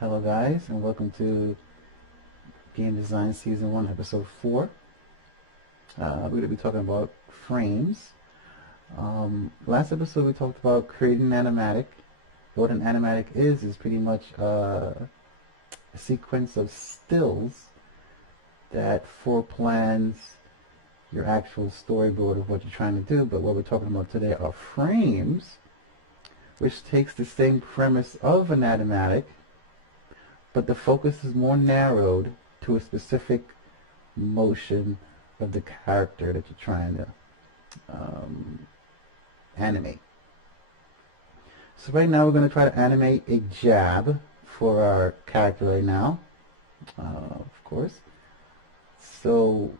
Hello guys, and welcome to Game Design Season 1, Episode 4. We're going to be talking about frames. Last episode we talked about creating an animatic. What an animatic is pretty much a sequence of stills that foreplans your actual storyboard of what you're trying to do. But what we're talking about today are frames, which takes the same premise of an animatic, but the focus is more narrowed to a specific motion of the character that you're trying to animate. So right now we're going to try to animate a jab for our character right now, of course. So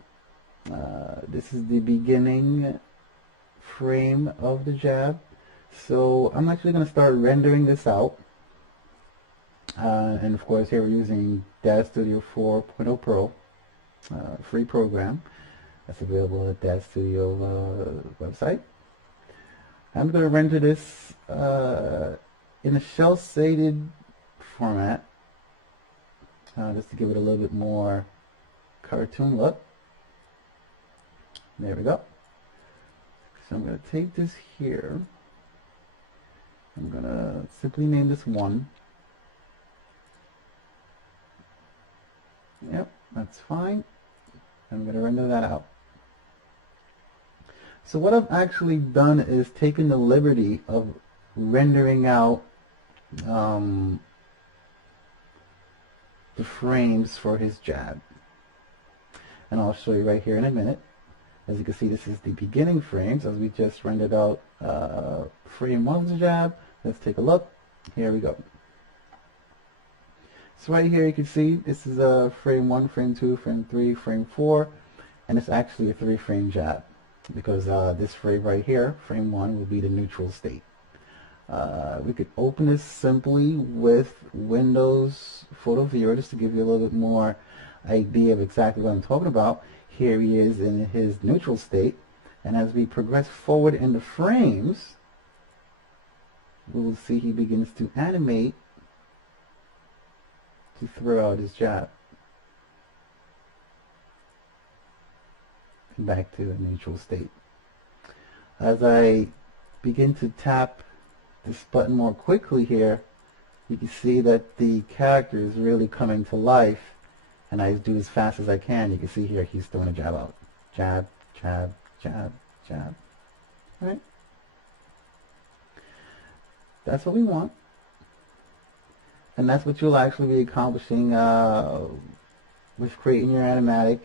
this is the beginning frame of the jab. So I'm actually going to start rendering this out. And of course here we're using Data Studio 4.0 Pro, free program that's available at Data Studio website. I'm going to render this in a shell shaded format, just to give it a little bit more cartoon look. There we go. So I'm going to take this here. I'm going to simply name this 1. Yep, that's fine. I'm going to render that out. So what I've actually done is taken the liberty of rendering out the frames for his jab. And I'll show you right here in a minute. As you can see, this is the beginning frames as we just rendered out frame 1 of the jab. Let's take a look. Here we go. So right here you can see this is frame 1, frame 2, frame 3, frame 4, and it's actually a 3-frame jab because this frame right here, frame 1, will be the neutral state. We could open this simply with Windows Photo Viewer just to give you a little bit more idea of exactly what I'm talking about. Here he is in his neutral state, and as we progress forward in the frames, we will see he begins to animate to throw out his jab back to the neutral state. As I begin to tap this button more quickly here, you can see that the character is really coming to life, and I do as fast as I can. You can see here he's throwing a jab out. Jab, jab, jab, jab. All right? That's what we want. And that's what you'll actually be accomplishing with creating your animatic.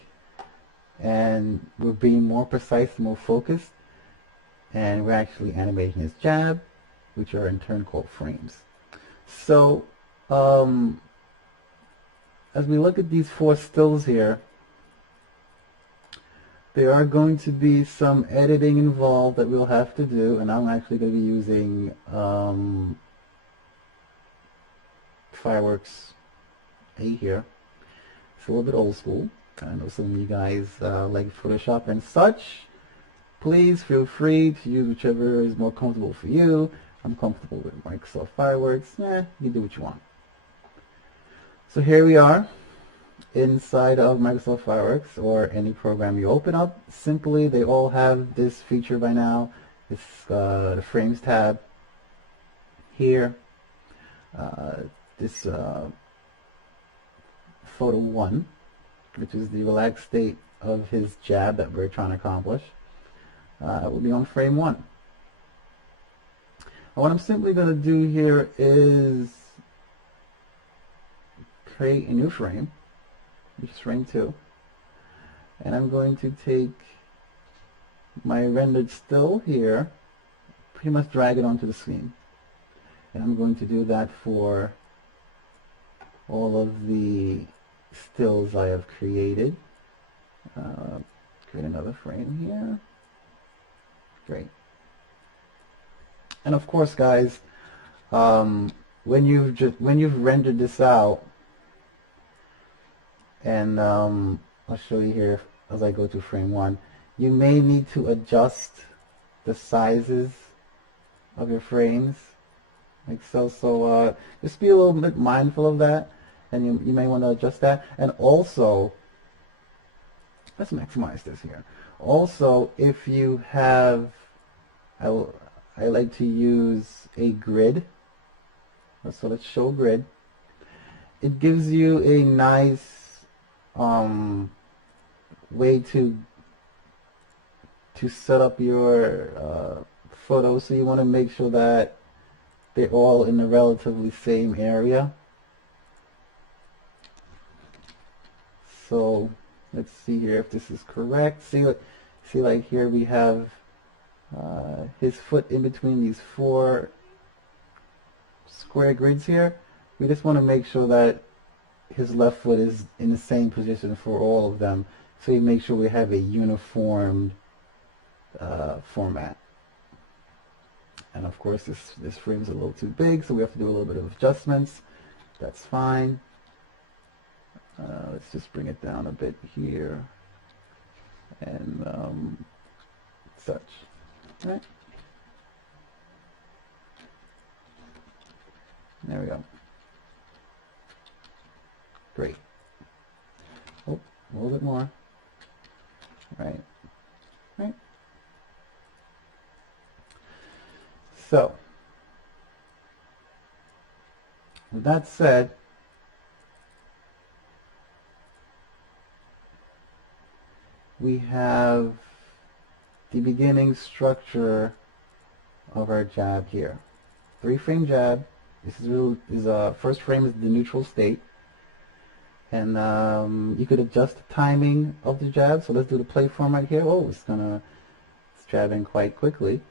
And we're being more precise, more focused. And we're actually animating his jab, which are in turn called frames. So, as we look at these 4 stills here, there are going to be some editing involved that we'll have to do. And I'm actually going to be using Fireworks 8 here. It's a little bit old school. I know some of you guys like Photoshop and such. Please feel free to use whichever is more comfortable for you. I'm comfortable with Microsoft Fireworks. You do what you want. So here we are inside of Microsoft Fireworks, or any program you open up. Simply, they all have this feature by now. It's the Frames tab here. This photo 1, which is the relaxed state of his jab that we're trying to accomplish, will be on frame 1. And what I'm simply going to do here is create a new frame, which is frame 2, and I'm going to take my rendered still here, pretty much drag it onto the screen, and I'm going to do that for all of the stills I have created. Create another frame here. Great. And of course, guys, when you've rendered this out, and I'll show you here as I go to frame 1, you may need to adjust the sizes of your frames like so. So just be a little bit mindful of that, and you may want to adjust that. And also, let's maximize this here. Also, if you have, I like to use a grid. So let's show grid. It gives you a nice way to set up your photos. So you want to make sure that they're all in the relatively same area. So let's see here if this is correct. See like here we have his foot in between these 4 square grids here. We just want to make sure that his left foot is in the same position for all of them, so we make sure we have a uniform format. And of course this frame's a little too big, so we have to do a little bit of adjustments. That's fine. Let's just bring it down a bit here and such. All right. There we go. Great. Oh, a little bit more. Right. Right. So, with that said, we have the beginning structure of our jab here. 3-frame jab. This is first frame is the neutral state, and you could adjust the timing of the jab. So let's do the play format here. Oh, it's jabbing quite quickly.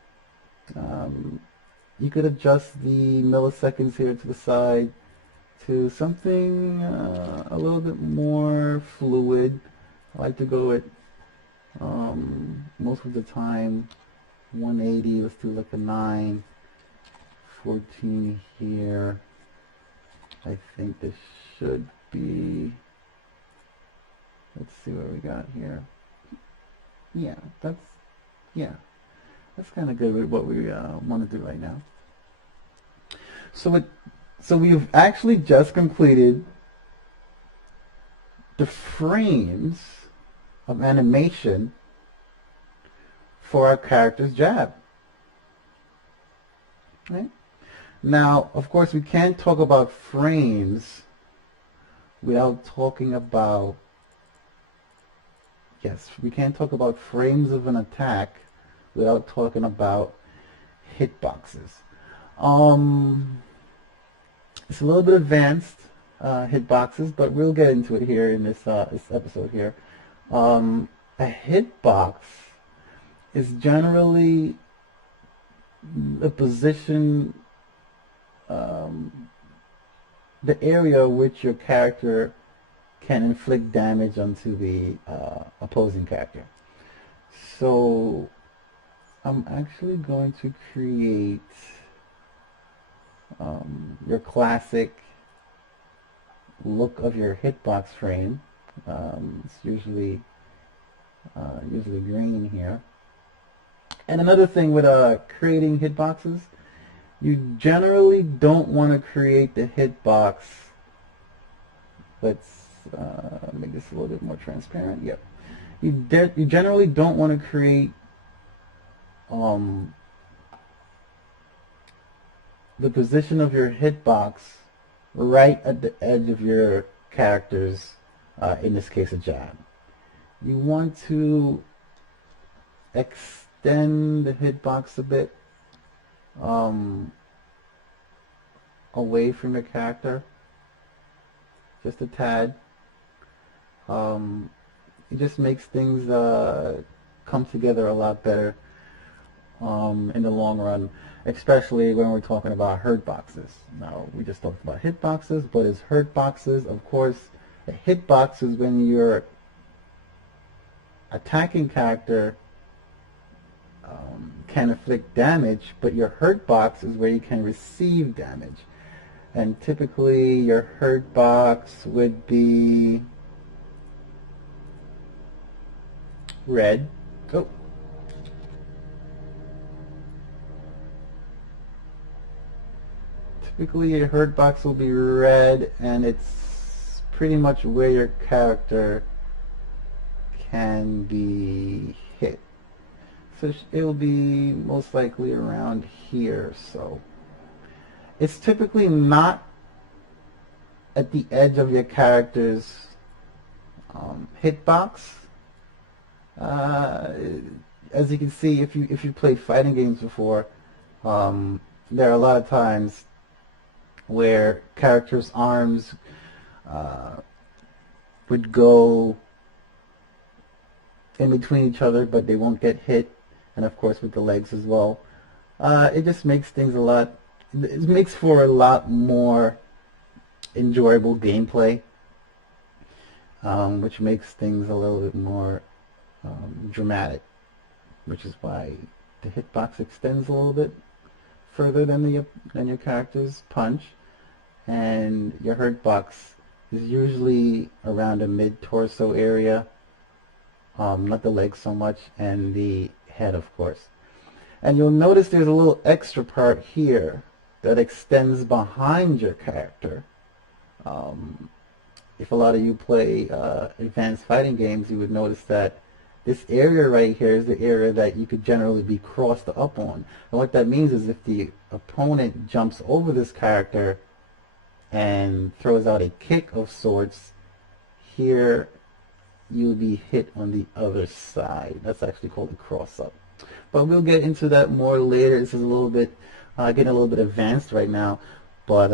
You could adjust the milliseconds here to the side to something a little bit more fluid. I like to go at most of the time 180. Let's do like a 9. 14 here. I think this should be, let's see what we got here. Yeah, that's kind of good with what we want to do right now. So we've actually just completed the frames of animation for our character's jab. Right? Now, of course, we can't talk about frames without talking about, yes, we can't talk about frames of an attack without talking about hitboxes. It's a little bit advanced, hitboxes, but we'll get into it here in this episode here. A hitbox is generally the position, the area which your character can inflict damage onto the opposing character. So I'm actually going to create your classic look of your hitbox frame. It's usually green here. And another thing with creating hitboxes, you generally don't want to create the hitbox. Let's make this a little bit more transparent. Yep. You generally don't want to create the position of your hitbox right at the edge of your character's, in this case, a jab. You want to extend the hitbox a bit away from your character, just a tad. It just makes things come together a lot better in the long run, especially when we're talking about hurt boxes. Now, we just talked about hitboxes, but as hurt boxes, of course, a hitbox is when your attacking character can inflict damage, but your hurt box is where you can receive damage. And typically your hurt box would be red. Oh. typically your hurt box will be red, and it's pretty much where your character can be hit. So it'll be most likely around here. So it's typically not at the edge of your character's hitbox. As you can see, if you played fighting games before, there are a lot of times where characters' arms would go in between each other, but they won't get hit, and of course with the legs as well. It just makes things it makes for a lot more enjoyable gameplay, which makes things a little bit more dramatic, which is why the hitbox extends a little bit further than your character's punch, and your hurt box is usually around the mid-torso area, not the legs so much, and the head, of course. And you'll notice there's a little extra part here that extends behind your character. If a lot of you play advanced fighting games, you would notice that this area right here is the area that you could generally be crossed up on. And what that means is if the opponent jumps over this character and throws out a kick of sorts, here you'll be hit on the other side. That's actually called a cross-up. But we'll get into that more later. This is a little bit, getting a little bit advanced right now, but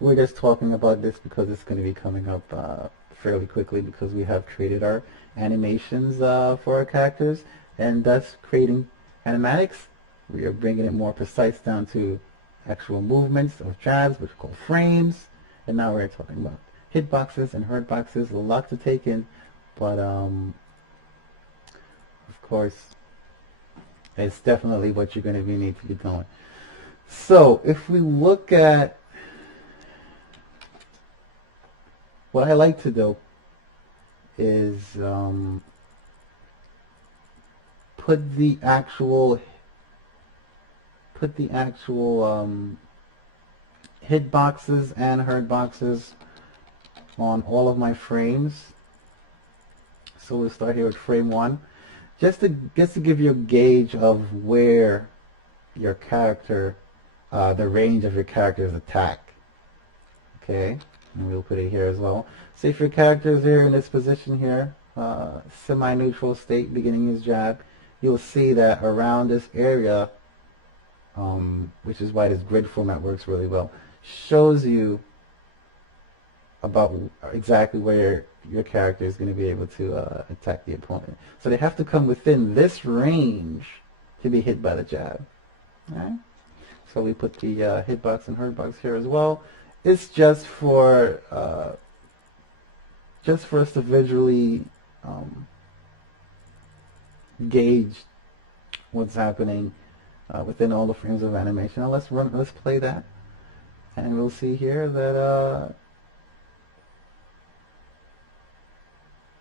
we're just talking about this because it's going to be coming up fairly quickly, because we have created our animations for our characters, and thus creating animatics. We are bringing it more precise down to actual movements of jabs, which are called frames, and now we're talking about hitboxes and hurt boxes. A lot to take in, but of course it's definitely what you're going to need to get going. So if we look at what I like to do is put the actual hit boxes and hurt boxes on all of my frames. So we'll start here with frame 1, just to give you a gauge of where your character, the range of your character's attack. Okay, and we'll put it here as well. So if your character is here in this position here, semi-neutral state, beginning his jab, you'll see that around this area, which is why this grid format works really well, shows you about exactly where your character is going to be able to attack the opponent. So they have to come within this range to be hit by the jab. Alright? So we put the hitbox and hurtbox here as well. It's just for us to visually gauge what's happening within all the frames of animation. Now let's play that, and we'll see here that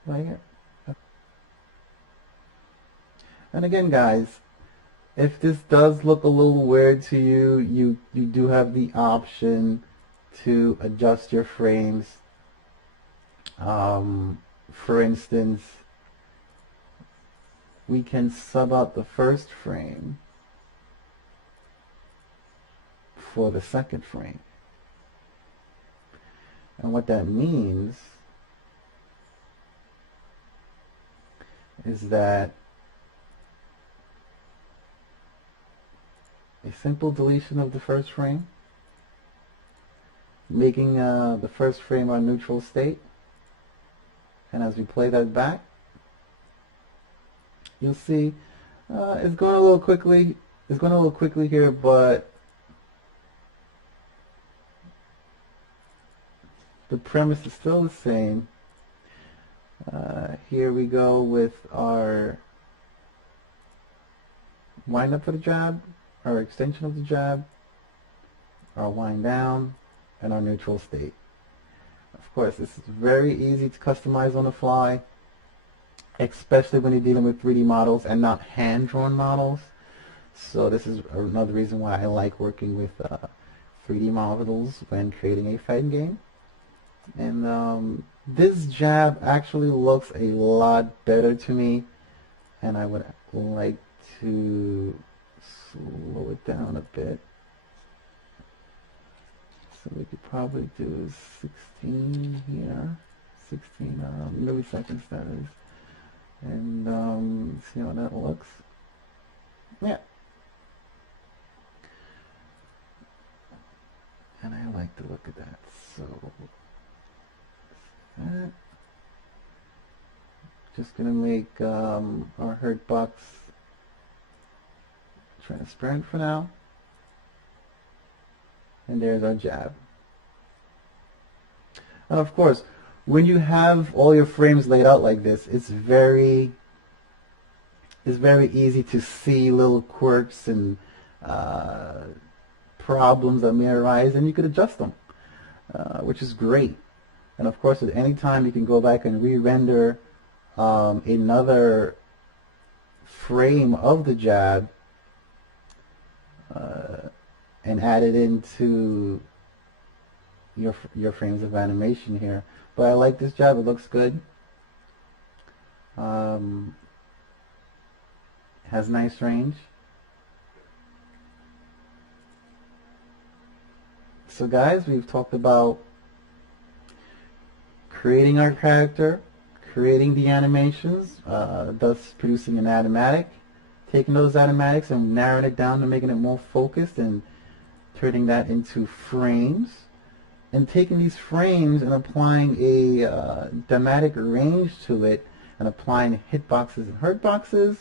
right here. And again, guys, if this does look a little weird to you, you do have the option to adjust your frames. For instance, we can sub out the first frame for the second frame. And what that means is that a simple deletion of the first frame, making the first frame our neutral state, and as we play that back, you'll see it's going a little quickly. It's going a little quickly here, but the premise is still the same. Here we go with our wind up for the jab, our extension of the jab, our wind down, and our neutral state. Of course, this is very easy to customize on the fly, especially when you're dealing with 3D models and not hand-drawn models. So this is another reason why I like working with 3D models when creating a fighting game. And this jab actually looks a lot better to me, and I would like to slow it down a bit. So we could probably do 16 here, 16 milliseconds that is, and see how that looks. Yeah. And I like the look of that. So just gonna make our hurt box transparent for now. And there's our jab. And of course, when you have all your frames laid out like this, it's very easy to see little quirks and problems that may arise, and you could adjust them, which is great. And of course, at any time you can go back and re-render another frame of the jab and add it into your frames of animation here. But I like this jab, it looks good. Has nice range. So guys, we've talked about creating our character, creating the animations, thus producing an animatic, taking those animatics and narrowing it down and making it more focused and turning that into frames, and taking these frames and applying a dramatic range to it and applying hitboxes and hurtboxes.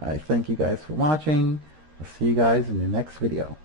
I thank you guys for watching. I'll see you guys in the next video.